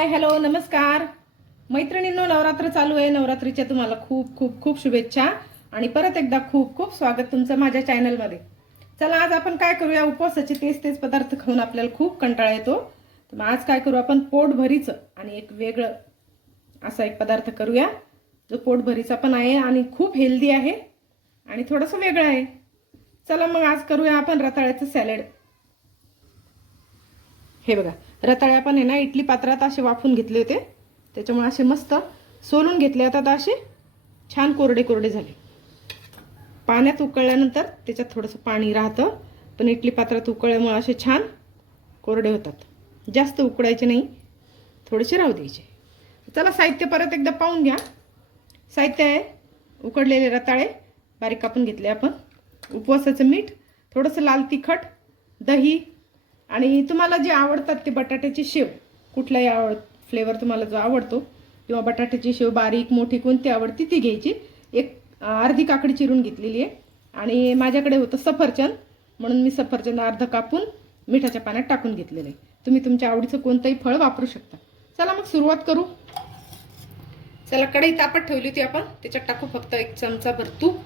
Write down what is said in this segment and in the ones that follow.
Hi hello नमस्कार मैत्रिणींनो, नवरात्र चालू आहे। नवरात्रीच्या तुम्हाला खूप खूप खूप शुभेच्छा आणि परत एकदा खूप खूप स्वागत तुमचं माझ्या चॅनलमध्ये। चला आज आपण काय करूया, उपवासाचे तेच पदार्थ खाऊन आपल्याला खूप कंटाळा येतो। तर आज काय करू आपण, पोटभरीचं आणि एक वेगळं असा एक पदार्थ करूया जो पोटभरीचा पण आहे आणि खूप हेल्दी आहे आणि थोडंसं वेगळं आहे। चला मग आज करूया आपण रताळ्याचं सॅलड। हे बघा, रताळे आपण आहे ना इडली पात्रात असे वाफून घेतले होते, त्याच्यामुळे असे मस्त सोलून घेतले। आता असे छान कोरडे कोरडे झाले। पाण्यात उकळल्यानंतर त्याच्यात थोडंसं पाणी राहतं, पण इडली पात्रात उकळल्यामुळे असे छान कोरडे होतात। जास्त उकळायचे नाही, थोडेसे राहू द्यायचे। चला साहित्य परत एकदा पाहून घ्या। साहित्य आहे उकडलेले रताळे बारीक कापून घेतले आपण, उपवासाचं मीठ, थोडंसं लाल तिखट, दही आणि तुम्हाला जे आवडतात ते बटाट्याची शेव, कुठलाही फ्लेवर तुम्हाला जो आवडतो, किंवा बटाट्याची शेव बारीक मोठी कोणती आवडती ती घ्यायची। एक अर्धी काकडी चिरून घेतलेली आहे आणि माझ्याकडे होतं सफरचंद, म्हणून मी सफरचंद अर्ध कापून मिठाच्या पाण्यात टाकून घेतलेलं आहे। तुम्ही तुमच्या आवडीचं कोणतंही फळ वापरू शकता। चला मग सुरुवात करू। चला कढई तापत ठेवली होती आपण, त्याच्यात टाकू फक्त एक चमचाभर तूप,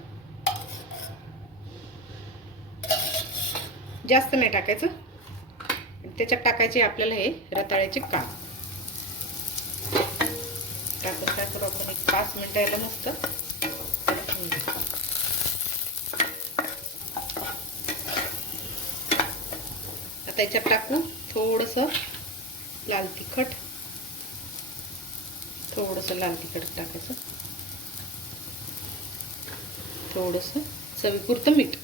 जास्त नाही टाकायचं। त्याच्यात टाकायचे आपल्याला हे रताळ्याचे काप। टाकून आपण एक 5 मिनिटं याला मस्त। आता याच्यात टाकू थोडंसं लाल तिखट, थोडंसं लाल तिखट टाकायचं, थोडंसं चवीपुरतं मीठ।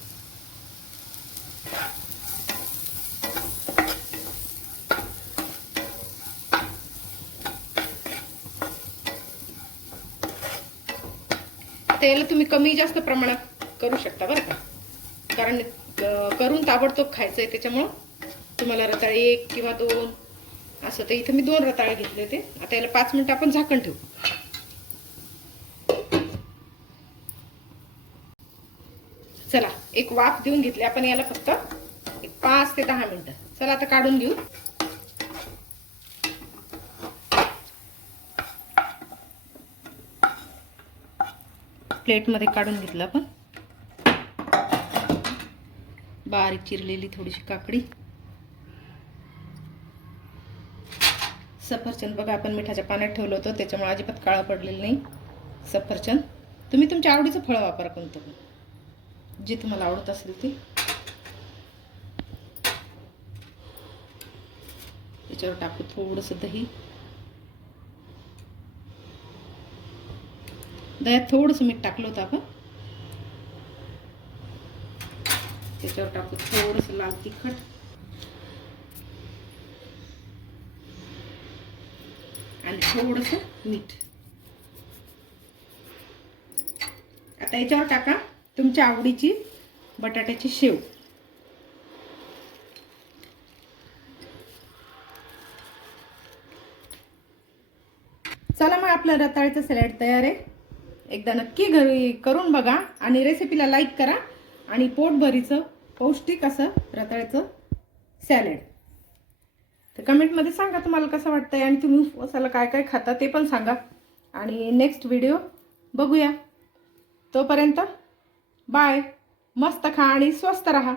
तेल तुम्ही कमी जास्त प्रमाणात करू शकता बरं का, कारण करून ताबडतोब खायचं आहे, त्याच्यामुळं तुम्हाला रताळे 1 किंवा 2 असं, तर इथे मी 2 रताळे घेतले होते। आता याला 5 मिनिटं आपण झाकण ठेवू। चला एक वाफ देऊन घेतली आपण याला, फक्त एक 5 ते 10 मिनिटं। चला आता काढून घेऊ। प्लेटमध्ये काढून घेतलं आपण। बारीक चिरलेली थोडीशी काकडी, सफरचंद बघा आपण मिठाच्या पाण्यात ठेवलं होतं, त्याच्यामुळे अजिबात काळा पडलेलं नाही सफरचंद। तुम्ही तुमच्या आवडीचं फळ वापरा, कोणतं पण जे तुम्हाला आवडत असेल ते। त्याच्यावर टाकू थोडंसं दही, दह्यात थोडंसं मीठ टाकलं होतं आपण। त्याच्यावर टाकू थोडंसं लाल तिखट आणि थोडंसं मीठ। आता याच्यावर टाका तुमच्या आवडीची बटाट्याची शेव। चला मग आपलं रताळ्याचं सॅलड तयार आहे। एकदा नक्की घरी करून बघा आणि रेसिपीला लाईक करा आणि पोटभरीचं पौष्टिक असं रताळ्याचं सॅलड। तर कमेंटमध्ये सांगा तुम्हाला कसं वाटतंय आणि तुम्ही उपवासाला काय काय खाता ते पण सांगा। आणि नेक्स्ट व्हिडिओ बघूया, तोपर्यंत बाय। मस्त खा आणि स्वस्त रहा।